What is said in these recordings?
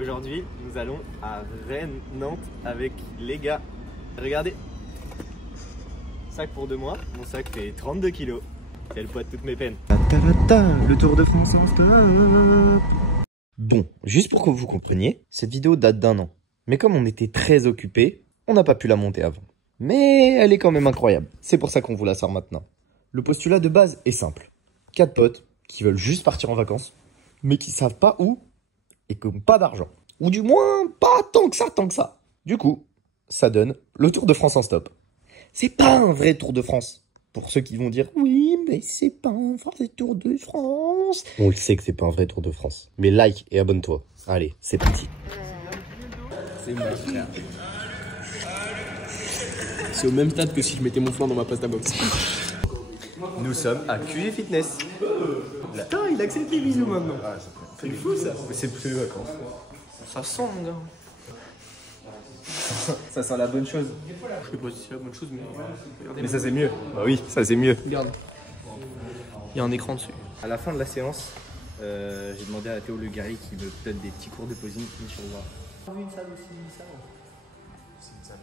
Aujourd'hui, nous allons à Rennes, Nantes avec les gars. Regardez, sac pour 2 mois, mon sac fait 32 kilos. C'est le poids de toutes mes peines. Le Tour de France en stop. Bon, juste pour que vous compreniez, cette vidéo date d'1 an. Mais comme on était très occupés, on n'a pas pu la monter avant. Mais elle est quand même incroyable. C'est pour ça qu'on vous la sort maintenant. Le postulat de base est simple. 4 potes qui veulent juste partir en vacances, mais qui savent pas où et qui n'ont pas d'argent. Ou du moins, pas tant que ça. Du coup, ça donne le Tour de France en stop. C'est pas un vrai Tour de France. Pour ceux qui vont dire, oui, mais c'est pas un vrai Tour de France. On le sait que c'est pas un vrai Tour de France. Mais like et abonne-toi. Allez, c'est parti. C'est moi, frère. C'est au même stade que si je mettais mon flanc dans ma pasta box. Nous sommes à QG Fitness. Putain, il accepte les bisous maintenant. Ah, c'est fou ça. C'est plus les vacances. Ça sent, mon gars. Ça sent la bonne chose. Je sais pas si c'est la bonne chose, mais regardez. Mais ça c'est mieux. Bah oui, ça c'est mieux. Regarde. Il y a un écran dessus. À la fin de la séance, j'ai demandé à Théo Le Garry qui me donne des petits cours de posing sur le bras. J'ai vu une salle aussi, une salle. C'est une salle.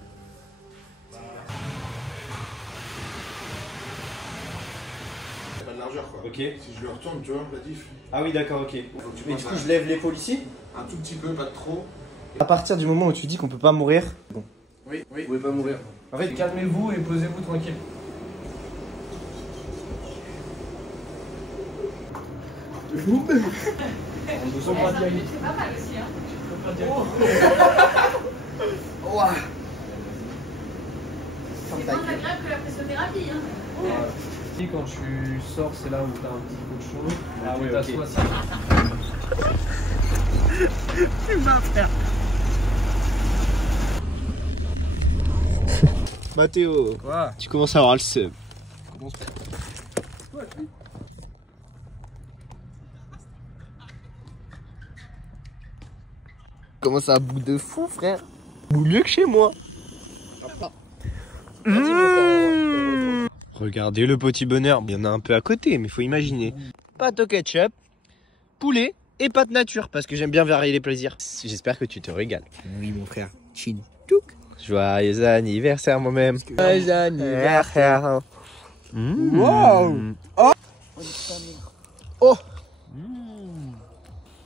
Pas de largeur quoi. Ok. Si je le retourne, tu vois, la diff. Ah oui, d'accord, ok. Et du coup, je lève l'épaule ici. Un tout petit peu, pas de trop. À partir du moment où tu dis qu'on peut pas mourir, bon. Oui. Vous pouvez pas mourir. En fait, Calmez-vous et posez-vous tranquille. C'est pas mal aussi, hein. C'est moins agréable que la pressothérapie, hein. Quand tu sors, c'est là où t'as un petit peu de chaud. Ah tu oui, t'assois, ok. ça. Tu vas faire. Mathéo, Quoi? tu commences à avoir le seum. Comment ça bout de fou, frère? Bout mieux que chez moi. Regardez le petit bonheur. Il y en a un peu à côté, mais faut imaginer. Pâte au ketchup, poulet et pâte nature, parce que j'aime bien varier les plaisirs. J'espère que tu te régales. Oui, mon frère. Chin. Joyeux anniversaire moi-même. Joyeux anniversaire. Wow. Oh.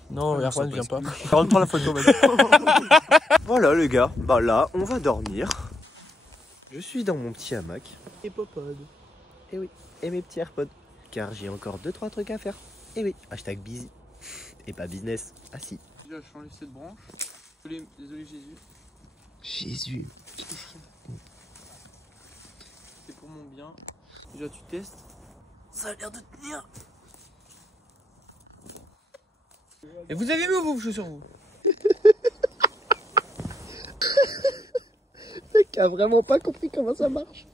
Non, Erwan ne vient pas. Rentre la photo, mec. Voilà les gars, bah là on va dormir. Je suis dans mon petit hamac. Et Popod. Et oui, et mes petits AirPods. Car j'ai encore 2-3 trucs à faire. Et oui, hashtag busy. Et pas business. Ah si. Déjà, je change cette branche. Désolé Jésus. Jésus. C'est pour mon bien. Déjà, tu testes. Ça a l'air de tenir. Et vous avez mis où vos chaussures, vous? Le mec a vraiment pas compris comment ça marche.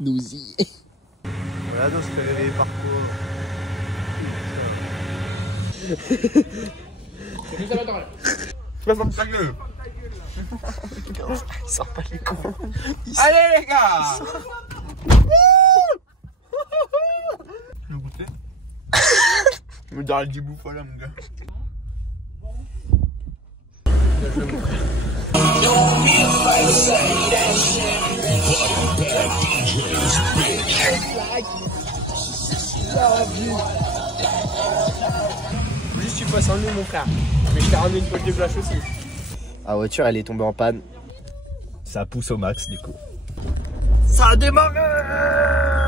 Nous y est. Voilà, on se fait réveiller par quoi? Ferme ta gueule. Il sort pas les cons. Allez, les gars! Tu veux goûter? Me dans le dibou là, mon gars. Juste tu passes en nous, mon frère. Mais je t'ai ramené une poche de flash aussi. La voiture elle est tombée en panne. Ça pousse au max du coup. Ça a démarré.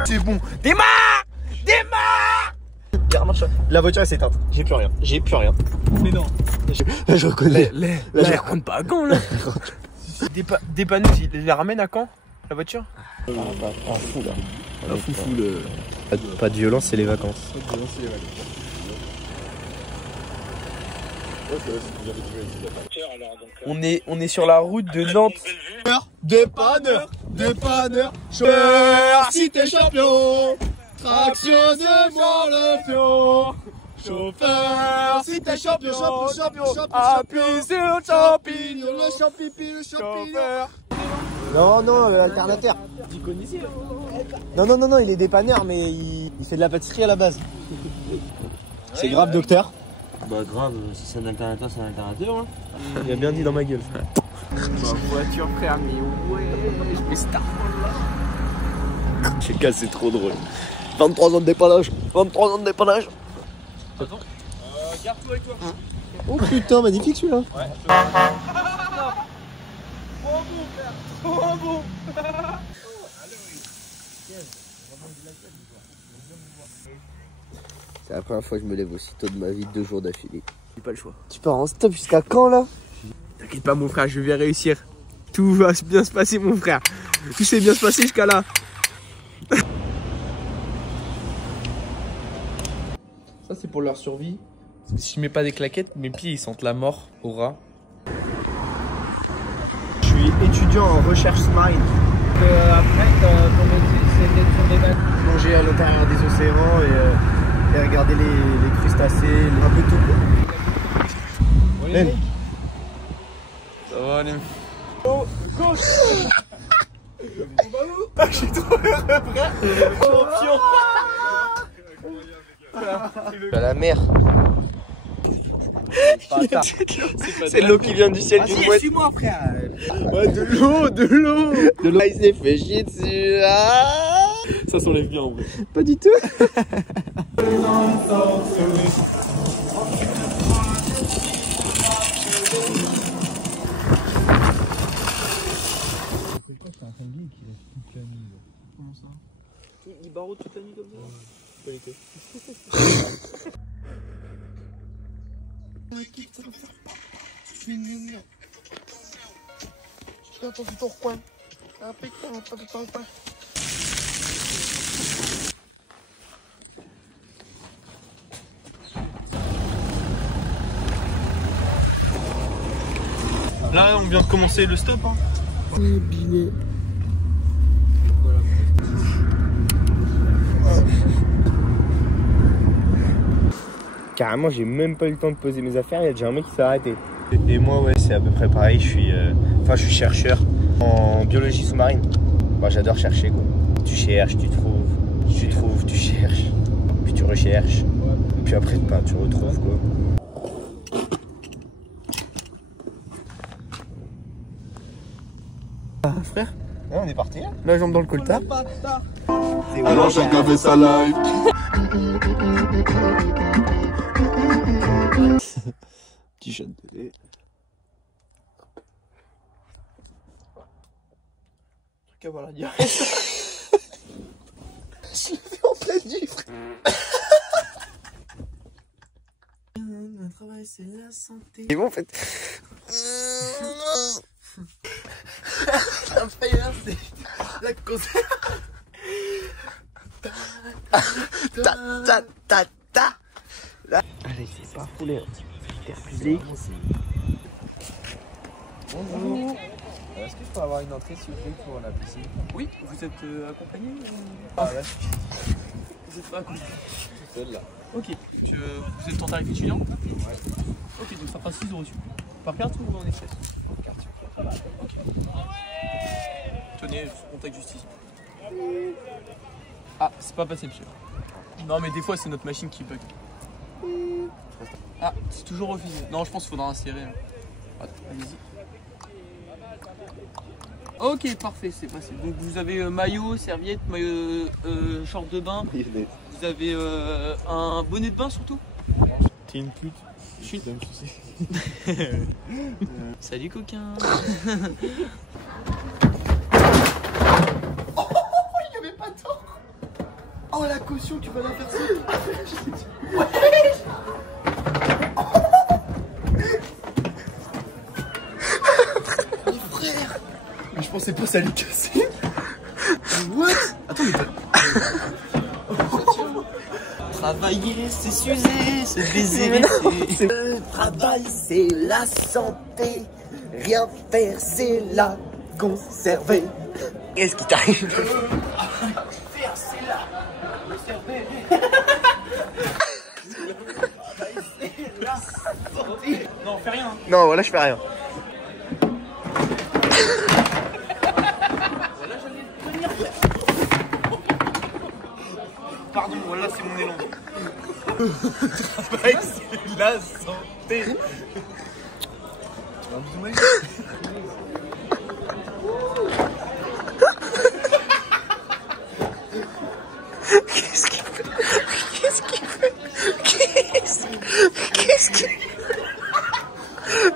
C'est bon. Démarre. La voiture elle s'est éteinte. J'ai plus rien. Mais non. Je reconnais. Là, je raconte pas à Caen, là. Dépanneuse, il la ramène à Caen, la voiture? En fou là. Ah, foufou, le... Pas de violence, c'est les vacances. On est sur la route de Nantes. Dépanneur, chauffeur, si t'es champion, traction de moi le pion. Chauffeur, si t'es champion, appuie sur le champignon. le champignon. Non, non, l'alternateur. Non, il est dépanneur, mais il fait de la pâtisserie à la base. C'est grave, docteur. Bah grave, si c'est un alternateur, c'est un alternateur. Hein. Il a bien dit dans ma gueule. Ma voiture, frère, mais ouais, je vais start. J'ai cassé, c'est trop drôle. 23 ans de dépannage. 23 ans de dépannage. Attends, garde-toi avec toi. Oh putain, magnifique celui-là. Ouais. Oh bon. C'est la première fois que je me lève aussitôt de ma vie 2 jours d'affilée. J'ai pas le choix. Tu pars en stop jusqu'à quand là? T'inquiète pas mon frère, je vais réussir. Tout va bien se passer mon frère. Tout s'est bien se passer jusqu'à là. Ça c'est pour leur survie. Parce que si je mets pas des claquettes, mes pieds ils sentent la mort au rat. Je suis étudiant en recherche sous-marine. Après, pour des bacs. Plonger à l'intérieur des océans et regarder les crustacés, un peu tout. Ça va aller. J'ai trouvé un frère champion. À la mer. C'est l'eau qui vient du ciel. Suis-moi frère. Ouais, de l'eau. De l'eau. Il s'est fait chier dessus. Ah Ça s'enlève bien en vrai. pas du tout. Il barreau toute la nuit comme ça. Là, on vient de commencer le stop. Hein. Carrément, j'ai même pas eu le temps de poser mes affaires, il y a déjà un mec qui s'est arrêté. Et moi, ouais, c'est à peu près pareil. Je suis chercheur en biologie sous-marine. Moi, j'adore chercher, quoi. Tu cherches, tu trouves, tu cherches, puis tu recherches, puis après, ben, tu retrouves, quoi. Ah, frère, Ouais, on est parti là. la jambe dans le coltard. Alors chacun fait sa live. Petit shot de lait. Truc à voir la diarrhée. Je l'ai fait en pleine nuit, frère. Le travail, c'est la santé. Et bon, en fait. La frayeur, c'est la cause. Allez, c'est pas foulé. Terre publique. Bonjour. Est-ce que je peux avoir une entrée s'il vous plaît pour la piscine? Oui, vous êtes accompagné Ah ouais. Vous êtes pas accompagné? Seul là. Ok. Vous êtes en tarif étudiant? Ouais. Ok, donc ça fera 6 € dessus. Par carte ou en espèces? Par carte. Ok. Tenez, contact justice. Ah, c'est pas passé, monsieur. Non, mais des fois, c'est notre machine qui bug. Ah, c'est toujours refusé. Non, je pense qu'il faudra insérer. Attends, allez-y. Ok, parfait, c'est passé. Donc vous avez maillot, serviette, maillot, short de bain. Vous avez un bonnet de bain surtout. T'es une pute. Je suis... Salut coquin. Oh la caution, tu vas la faire ça. Mais je pensais pas ça allait casser. What? Attends, mais Travailler, c'est s'user, se déshériter. Le travail, c'est la santé. Rien faire, c'est la conserver. Qu'est-ce qui t'arrive? Faire, c'est là. Non, fais rien. Non, voilà, je fais rien. Pardon, voilà, c'est mon élan. Travail, c'est la santé. Qu'est-ce qu'il fait? Qu'est-ce qu'il fait? Qu'est-ce qu'il fait?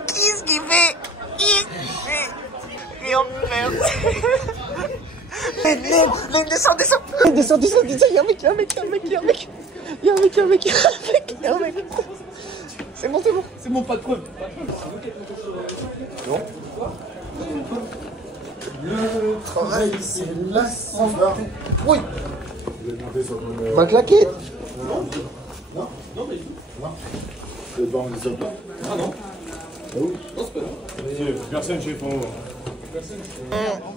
Qu'est-ce qu'il fait? Et on perd. Descends. Descends. Il y a un mec. C'est bon. C'est mon pas de preuve. Non. Le travail, c'est la samba. Oui. Ma claquette. Non, mais Ah non. Ah oui. Non, c'est pas non. Personne chez Fond.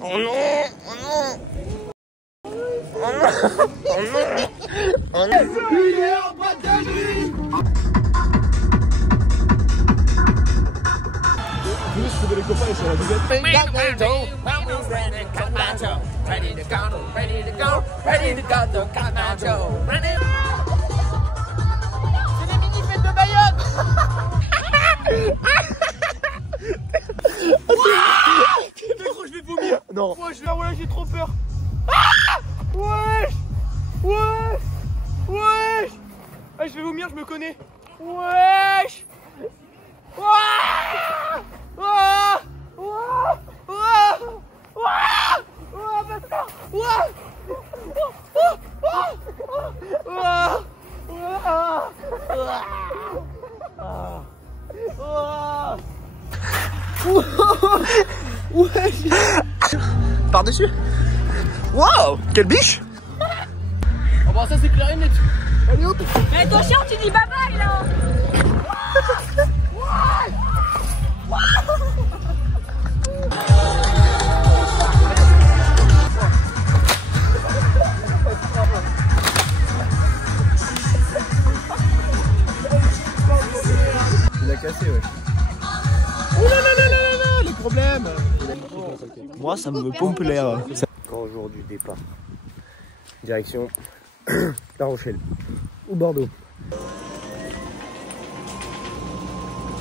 Oh non. Il est en boîte de nuit. Juste que les copains sur la buvette. Gros, je vais vomir. Non. Ouais, voilà, j'ai trop peur. Wesh. Ah, je vais vomir, je me connais. Wesh. Par-dessus. Waouh, quelle biche. Ah bah ça c'est clair et net. Allez hop. Mais attention, tu dis bye bye là. Tu l'as cassé, ouais. Oh là, les problèmes. Moi, ça me pompe l'air. Grand jour du départ. Direction La Rochelle ou Bordeaux.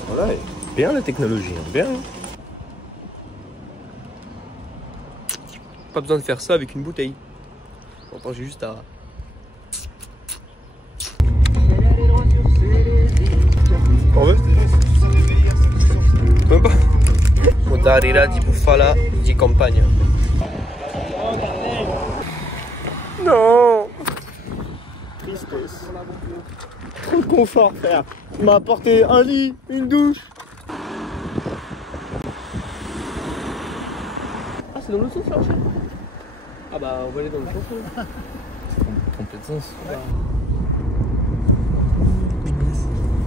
Voilà, bien la technologie, bien. Pas besoin de faire ça avec une bouteille. Pourtant j'ai juste à... On veut? Même pas. Motarira di bufala di campagne. Non. Tristesse. Trop de confort, frère. Tu m'as apporté un lit, une douche. Ah, c'est dans l'autre sens, là, ah bah, on va aller dans le sens. Trompé de sens.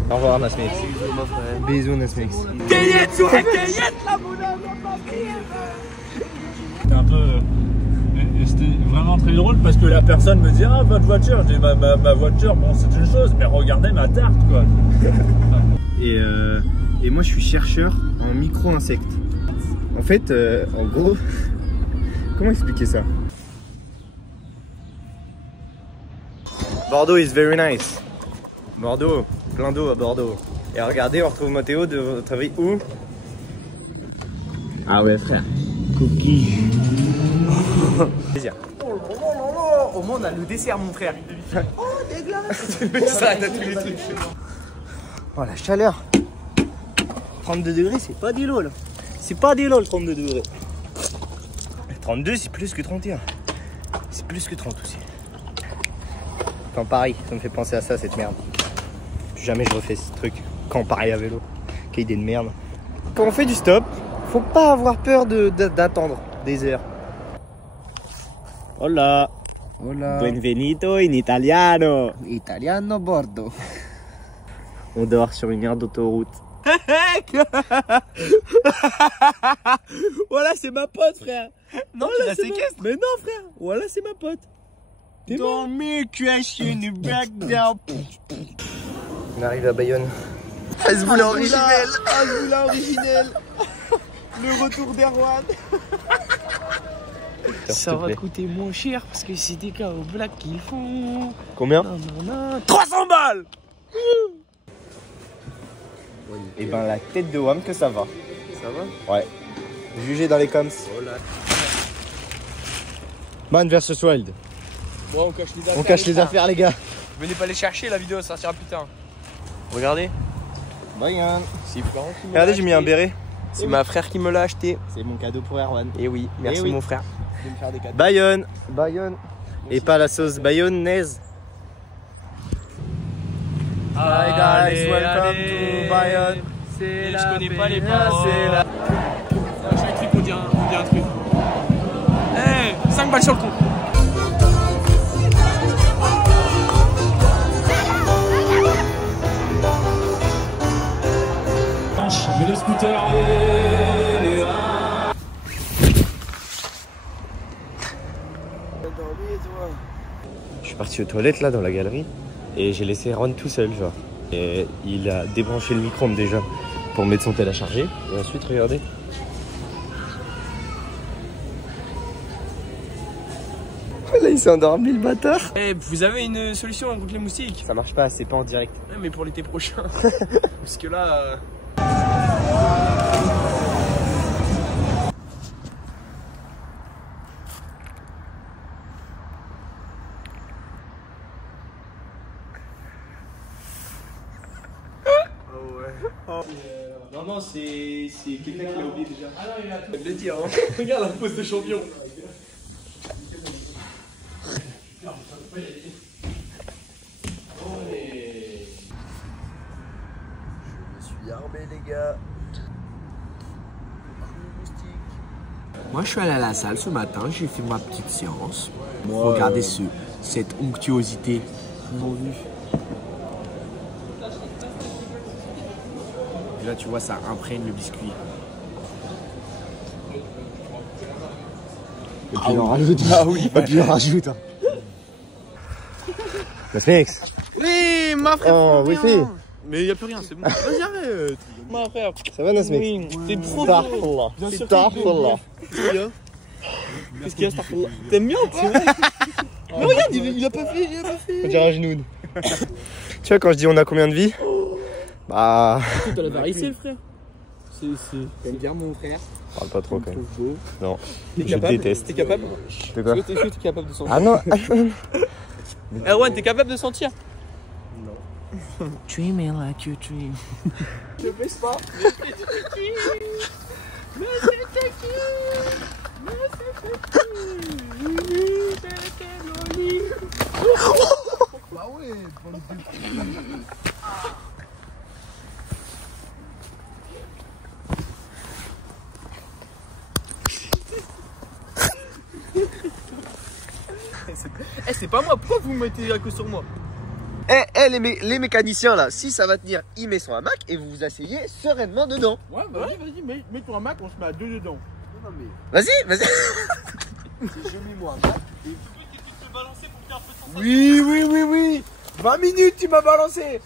Au revoir, Nasmix. Bisous, Nasmix. C'était un peu. C'était vraiment très drôle parce que la personne me dit ah votre voiture, je dis ma voiture, bon c'est une chose, mais regardez ma tarte quoi. Et moi je suis chercheur en micro-insectes. En fait, en gros, comment expliquer ça? Bordeaux is very nice. Bordeaux, plein d'eau à Bordeaux. Et regardez, on retrouve Mathéo de votre avis où? Ah ouais frère. Cookie. Plaisir. Au moins on a le dessert mon frère. Oh dégueulasse. Ça, t'as tous les trucs. Oh la chaleur. 32 degrés, c'est pas des lots là. C'est pas des lots le 32 degrés. 32 c'est plus que 31. C'est plus que 30 aussi. Quand Paris, ça me fait penser à ça cette merde. Plus jamais je refais ce truc. Quand Paris à vélo. Quelle idée de merde. Quand on fait du stop, faut pas avoir peur d'attendre des heures. Hola. Hola. Benvenuto in italiano. Italiano Bordeaux. On dort sur une aire d'autoroute. Voilà, c'est ma pote, frère. Non, voilà, tu la séquestres. Mais non, frère. Voilà, c'est ma pote. Don't me question back down. On arrive à Bayonne. Hasboula originel. Hasboula originel. Le retour d'Erwan. Ça va coûter moins cher parce que c'est des gars au black qu'ils font. Combien? Non, non, non. 300 balles. Et ben la tête de Wham que ça va. Ça va? Ouais. Jugez dans les coms. Man versus Wild. Bon, on cache les affaires. On cache les affaires les gars. Venez pas les chercher, la vidéo sortira plus tard. Regardez. Bayonne. C'est Florent qui me l'a Regardez, j'ai mis un acheté. béret. C'est ma frère qui me l'a acheté. C'est mon cadeau pour Erwan. Et oui, merci oui. mon frère. De me faire des cadeaux. Bayonne. Et pas la sauce bayonnaise. Hi guys, welcome to Bayonne. Je connais pas les C'est paroles. la... Chaque truc on dit un truc. Hey, 5 balles sur le compte. Mais le scooter Je suis parti aux toilettes là dans la galerie et j'ai laissé Erwan tout seul genre. Et il a débranché le micro-ondes déjà pour mettre son tel à charger. Et ensuite regardez. Là il s'est endormi le bâtard. Eh, vous avez une solution contre les moustiques? Ça marche pas, c'est pas en direct. Ouais, mais pour l'été prochain. Parce que là... Non non c'est quelqu'un qui l'a oublié déjà. Ah non, il a tout de le dire. Hein. Regarde la pose de champion. Je suis armé les gars. Moi, je suis allé à la salle ce matin, j'ai fait ma petite séance. Regardez cette onctuosité. Vous avez vu? Et là, tu vois, ça imprègne le biscuit. Et puis il en rajoute. Ah oui. Et puis il en rajoute. Nasmix. Oui, ma frère. Oh oui si. Mais il n'y a plus rien, c'est bon. Vas-y, arrête. Ma frère. Ça va Nasmix? Oui, c'est trop Starfallah. Bien sûr. Starfallah. Qu'est-ce qu'il y a, Starfallah? T'aimes bien, tu vois? Mais regarde, il a pas fait, On dirait un genou. Tu vois quand je dis on a combien de vies? Bah... T'as la varicelle, le frère. T'aimes bien mon frère? Parle pas trop quand même. Beau. Non. T'es Je capable? déteste. T'es capable? De quoi? Est-ce que t'es capable de sentir? Ah non. Erwan, t'es capable de sentir? Non. Dream it like you dream. Je baisse pas. Bah ouais, Eh, c'est pas moi, pourquoi vous mettez que sur moi? les mécaniciens là, si ça va tenir, il met son hamac et vous vous asseyez sereinement dedans. Ouais, vas-y, mets ton hamac, on se met à deux dedans. Non, mais... Vas-y. Si je mets mon hamac et... Oui. 20 minutes, tu m'as balancé.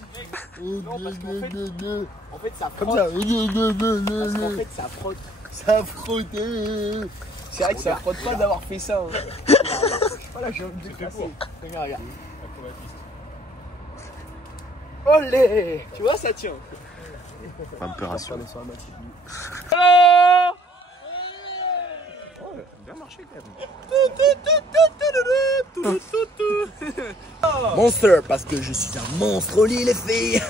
Non, parce qu'en fait, ça frotte. Comme ça. Parce qu'en fait, ça frotte. Ça frotte. C'est vrai que ça frotte pas d'avoir fait ça. Hein. Voilà, j'ai envie de déplacer. Regarde. Olé. Tu vois, ça tient. Un peu rassuré. Hello. Bien marché quand même. Monster, parce que je suis un monstre au lit, les filles.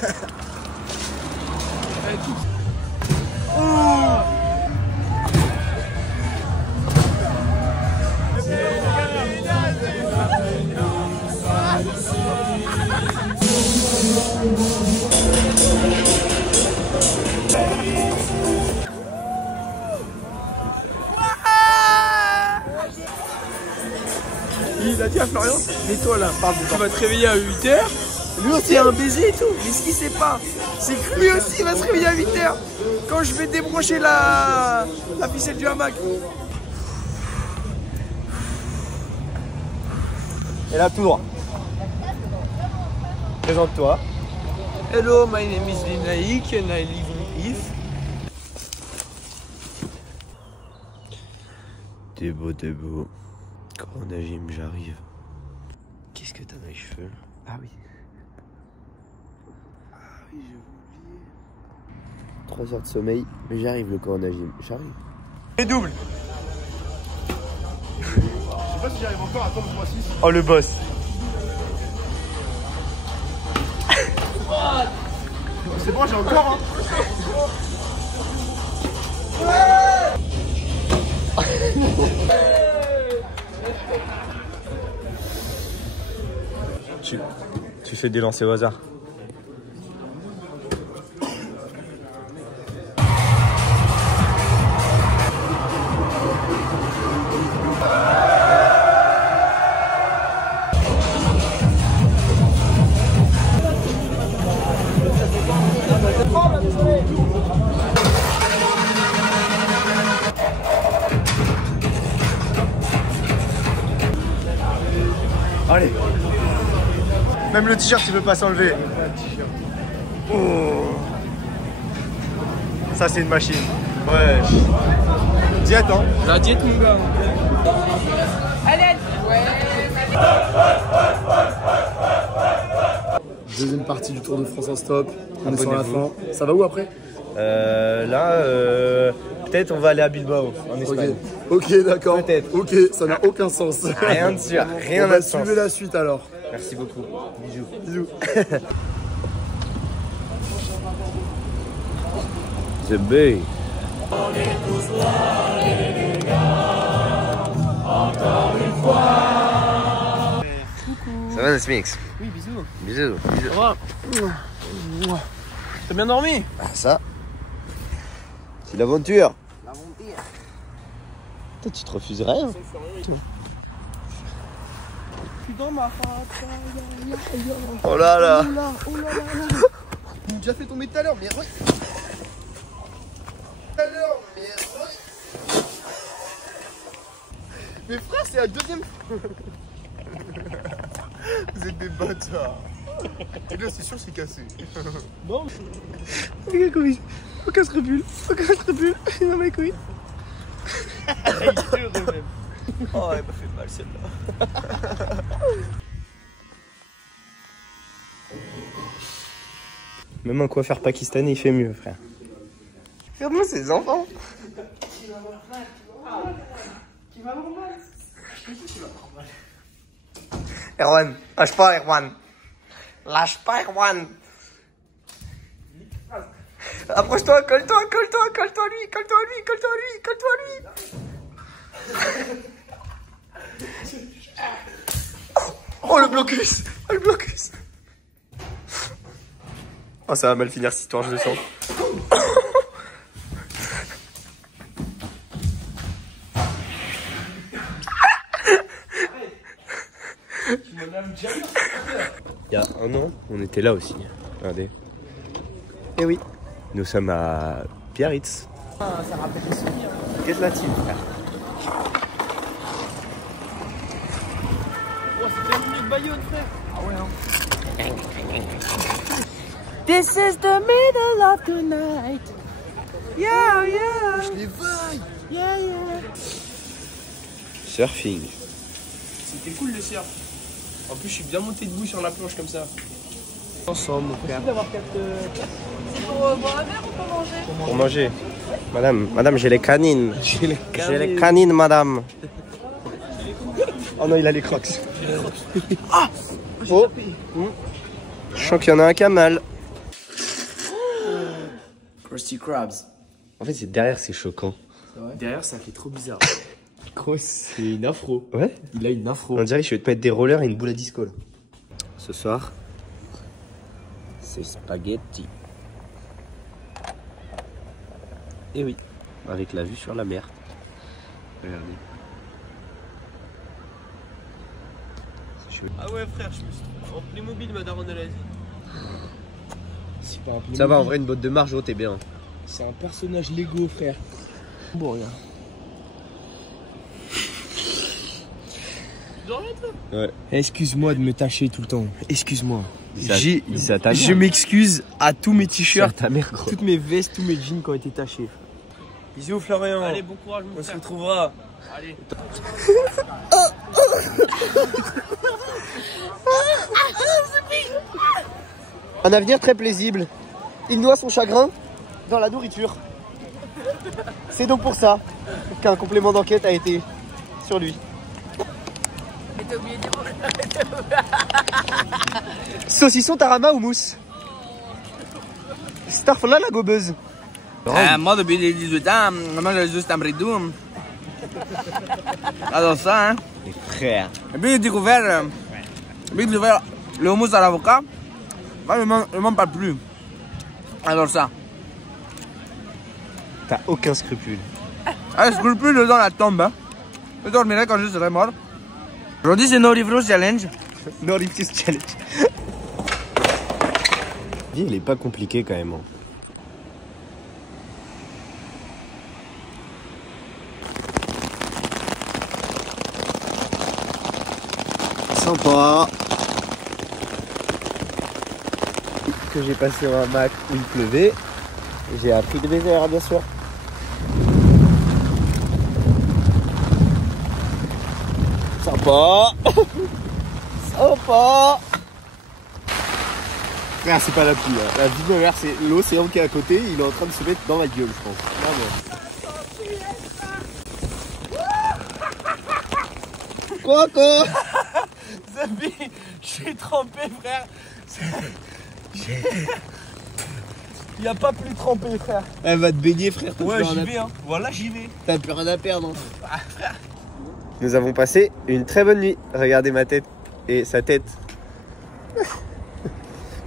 Il a dit à Florian, mais toi là, tu vas te réveiller à 8h. Lui aussi il a un baiser et tout. Mais ce qu'il sait pas, c'est que lui aussi il va se réveiller à 8h. Quand je vais débrancher la ficelle du hamac. Et là tout droit. Présente-toi. Hello, my name is Linaïk and I live in If. T'es beau, t'es beau. Corona Gym, j'arrive. Qu'est-ce que t'as dans les cheveux? Ah oui. Ah oui, j'ai oublié. 3 heures de sommeil, mais j'arrive le Corona Gym, j'arrive. Et double. Je sais pas si j'arrive encore à attendre 3-6. Oh le boss. C'est bon, j'ai encore. Tu fais des lancers au hasard. Allez. Même le t-shirt il peut pas s'enlever. Oh. Ça c'est une machine. Ouais. Diète hein. La diète mon gars. Allez, ouais. Deuxième partie du Tour de France en stop. On est sur la fin. Ça va où après? Peut-être on va aller à Bilbao, en Espagne. Ok, d'accord. Peut-être. Ok, ça n'a aucun sens. Rien de sûr, rien On de va sens. suivre la suite alors. Merci beaucoup. Bisous. Bisous. The Bay. Ça va, Nesmix? Oui, bisous. Bisous. T'as bien dormi? Ah, ça, c'est l'aventure. Toi, tu te refuses rien. Dans ma Oh là là. Il m'a déjà fait tomber tout à l'heure, mais ouais. Tout à l'heure, mais ouais. Mais frère, c'est la deuxième fois. Vous êtes des bâtards. Et là, c'est sûr, c'est cassé. Bon. Regarde comme il... Aucun scrupule. Aucun scrupule. Il a mes couilles. Oh, elle m'a fait mal celle-là. Même un coiffeur pakistanais, il fait mieux, frère. Regarde-moi ces enfants. Erwan, lâche pas, Erwan. Lâche pas, Erwan. Approche-toi, colle-toi lui, colle-toi lui. Oh le blocus. Oh ça va mal finir cette histoire, je le sens. Il y a un an, on était là aussi. Regardez. Eh oui, nous sommes à Biarritz. Ça rappelle les souvenirs. Qu'est-ce la team, frère? Oh, c'est bien mieux de Bayonne, frère. Ah ouais, hein. This is the middle of the night. Yeah, yeah. Je les vaille. Yeah, yeah. Surfing. C'était cool le surf. En plus, je suis bien monté debout sur la planche comme ça. Ensemble, mon frère. C'est pour boire un verre ou pour manger? Pour manger. Madame, j'ai les canines. J'ai les canines, madame. Oh non, il a les crocs. Ah oh. Je sens qu'il y en a un qui a mal. Krusty Krabs. En fait, c'est derrière, c'est choquant. Derrière, ça fait trop bizarre. Gros, c'est une afro. Ouais. Il a une afro. On dirait que je vais te mettre des rollers et une boule à disco là. Ce soir, c'est spaghetti. Et oui, avec la vue sur la mer. Regardez. Ah ouais, frère, je me suis en Playmobil, ma daronne, elle a dit. C'est pas un Playmobil. Ça va, en vrai, une botte de Marjo, t'es bien. C'est un personnage Lego, frère. Bon, regarde. Ouais. Excuse-moi de me tâcher tout le temps. Excuse-moi. C'est à Je m'excuse à tous mes t-shirts, ta mère, gros. toutes mes vestes, tous mes jeans qui ont été tachés. Bisous Florian. Allez, bon courage, mon On se frère. retrouvera. Allez. Un avenir très paisible. Il noie son chagrin dans la nourriture. C'est donc pour ça qu'un complément d'enquête a été sur lui. Saucisson tarama ou mousse? Starfla la gobeuse. Moi, depuis les 18 ans, moi, j'ai juste un bridou. J'adore ça, hein. Frère. Et puis, j'ai découvert le houmous à l'avocat. Moi, je m'en parle plus. J'adore ça. T'as aucun scrupule. Ah, je ne plus dans la tombe. Hein. Je dormirai quand je serai mort. Aujourd'hui, c'est No Rivros Challenge. No Rivros Challenge. Il est pas compliqué quand même. Hein. Sympa. Que j'ai passé un Mac où il pleuvait. J'ai appris de BVR bien sûr. Sympa. Sympa. Frère, c'est pas la pluie. Hein. La vie de ma mère, c'est l'océan qui est à côté. Il est en train de se mettre dans ma gueule, je pense. Vraiment. Quoi? Zabi, je suis trempé, frère. Il n'y a pas plus trempé, frère. Elle va te baigner, frère. Ouais, j'y vais, hein. Voilà, j'y vais. T'as plus rien à perdre. Nous avons passé une très bonne nuit. Regardez ma tête et sa tête.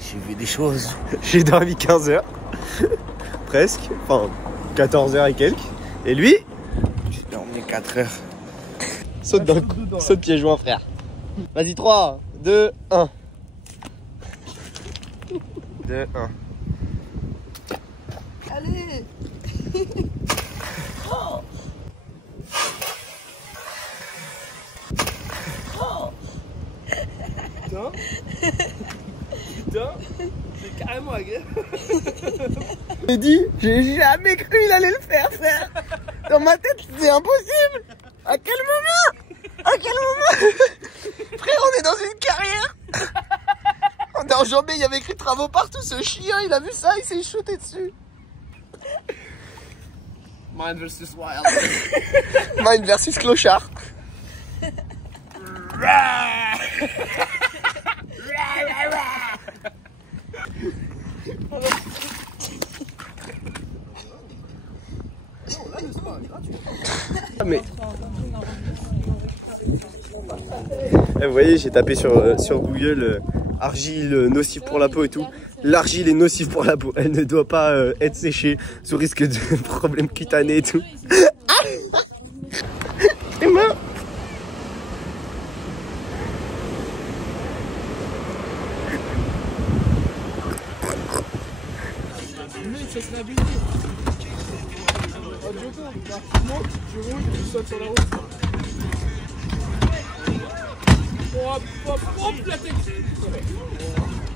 J'ai vu des choses. J'ai dormi 15 heures. Presque. Enfin, 14 heures et quelques. Et lui, J'ai dormi 4 heures. saute d'un coup. Saute pieds joints, frère. Vas-y, 3, 2, 1. 2, 1. Allez. Putain, c'est carrément la gueule. J'ai dit, j'ai jamais cru il allait le faire, frère. Dans ma tête, c'est impossible. À quel moment? À quel moment? Frère, on est dans une carrière. On est enjambé, il y avait écrit travaux partout. Ce chien, il a vu ça, il s'est shooté dessus. Mind versus wild. Mine versus clochard. Mais... Vous voyez, j'ai tapé sur Google argile nocive pour la peau et tout. L'argile est nocive pour la peau. Elle ne doit pas être séchée sous risque de problèmes cutanés et tout. Et moi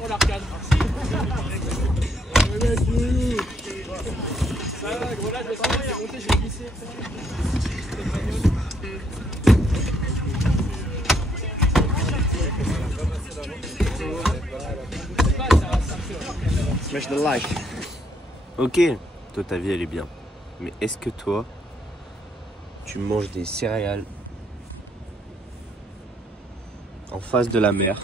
On la regarde. Voilà, je vais monter, je vais glisser. Smash the like. Ok, toi ta vie elle est bien. Mais est-ce que toi, tu manges des céréales en face de la mer?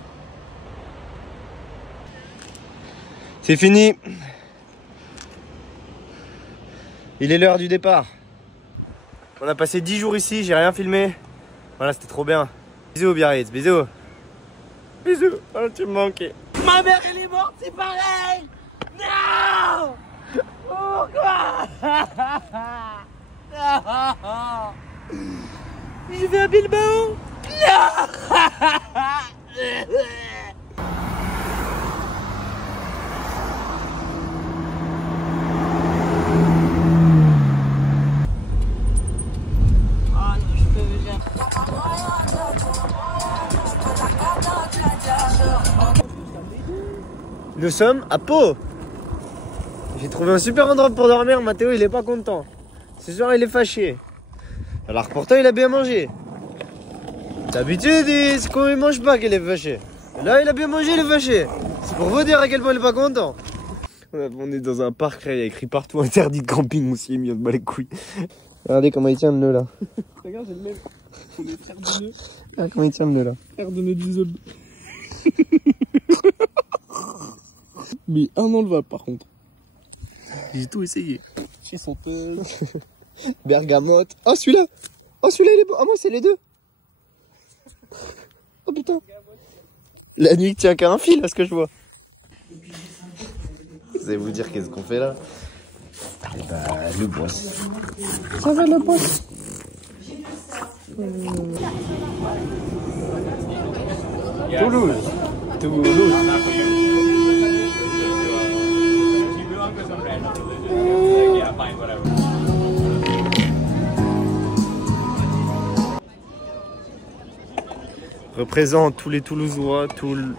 C'est fini. Il est l'heure du départ. On a passé 10 jours ici, j'ai rien filmé. Voilà, c'était trop bien. Bisous Biarritz, bisous. Bisous, oh, tu me manquais. Ma mère, elle est morte, c'est pareil. Non. Pourquoi? Non. Je vais à Bilbao. Non. nous sommes à Pau. J'ai trouvé un super endroit pour dormir. Mathéo, il est pas content. Ce soir, il est fâché. Alors pourtant, il a bien mangé. D'habitude, c'est quand il mange pas qu'il est fâché. Là, il a bien mangé, il est fâché. C'est pour vous dire à quel point il est pas content. On est dans un parc, là, il y a écrit partout interdit de camping aussi, mis on se bat les couilles. Regardez comment il tient le nœud là. Regarde, j'ai le même. On est frères de nœud. Ah, comment il tient le nœud là. Frères de nœud d'Isolde. Mais un enlevable par contre. J'ai tout essayé. Chez son père. Bergamote. Oh, celui-là. Oh, celui-là, il est beau. Ah, moi, c'est les deux. Oh putain. La nuit tient qu'à un fil, à ce que je vois. Vous allez vous dire qu'est-ce qu'on fait là? Bah, le boss. Ça va, le boss. Toulouse. Toulouse. Représente tous les Toulousois, Toulouse.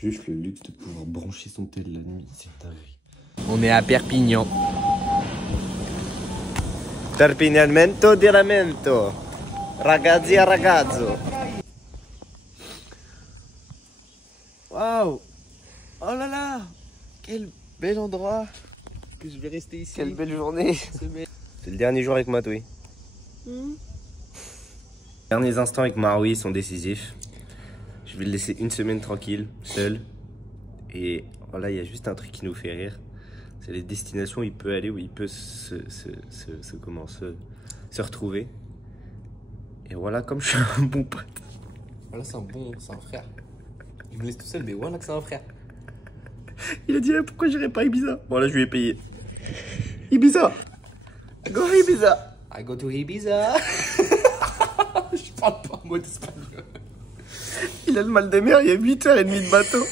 Juste le luxe de pouvoir brancher son tel la nuit, c'est dingue. On est à Perpignan. Perpignamento di Lamento. Ragazzi a ragazzo. Waouh! Oh là là! Quel bel endroit! Que je vais rester ici. Quelle belle journée! C'est le dernier jour avec Matoui. Les derniers instants avec Maroui sont décisifs. Je vais le laisser une semaine tranquille, seul. Et voilà, il y a juste un truc qui nous fait rire. C'est les destinations où il peut aller, où il peut se retrouver. Et voilà, comme je suis un bon pote. Voilà, c'est un frère. Je me laisse tout seul, mais voilà que c'est un frère. Il a dit pourquoi j'irais pas à Ibiza. Bon là je lui ai payé. Ibiza. Go Ibiza. I go to Ibiza. Je parle pas un mot d'espagnol. Il a le mal de mer, il y a 8h30 de bateau.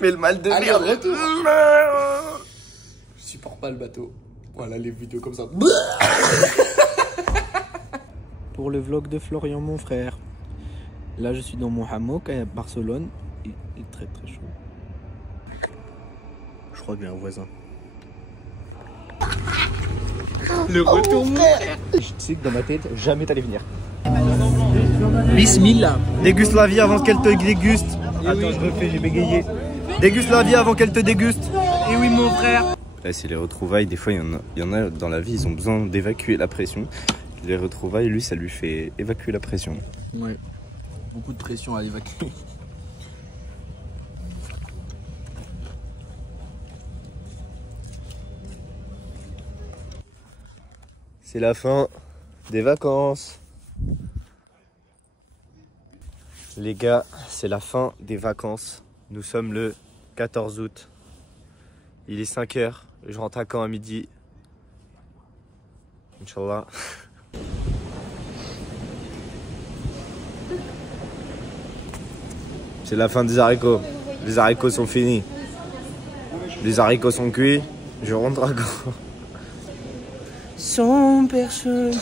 Mais le mal de Allez, mer. retour. Je supporte pas le bateau. Voilà les vidéos comme ça. Pour le vlog de Florian, mon frère. Là je suis dans mon hammock à Barcelone. Il est très très chaud. Je crois qu'il y a un voisin. Le retour, mon frère. Je sais que dans ma tête, jamais t'allais venir. Bismillah. Déguste la vie avant qu'elle te déguste. Attends, je refais, j'ai bégayé. Déguste la vie avant qu'elle te déguste. Et oui, mon frère. Là, c'est les retrouvailles. Des fois, il y en a dans la vie, ils ont besoin d'évacuer la pression. Les retrouvailles, lui, ça lui fait évacuer la pression. Ouais. Beaucoup de pression à évacuer. C'est la fin des vacances. Les gars, c'est la fin des vacances. Nous sommes le 14 août. Il est 5h. Je rentre à Caen à midi. Inch'Allah. C'est la fin des haricots. Les haricots sont finis. Les haricots sont cuits. Je rentre à Caen. Sans personne.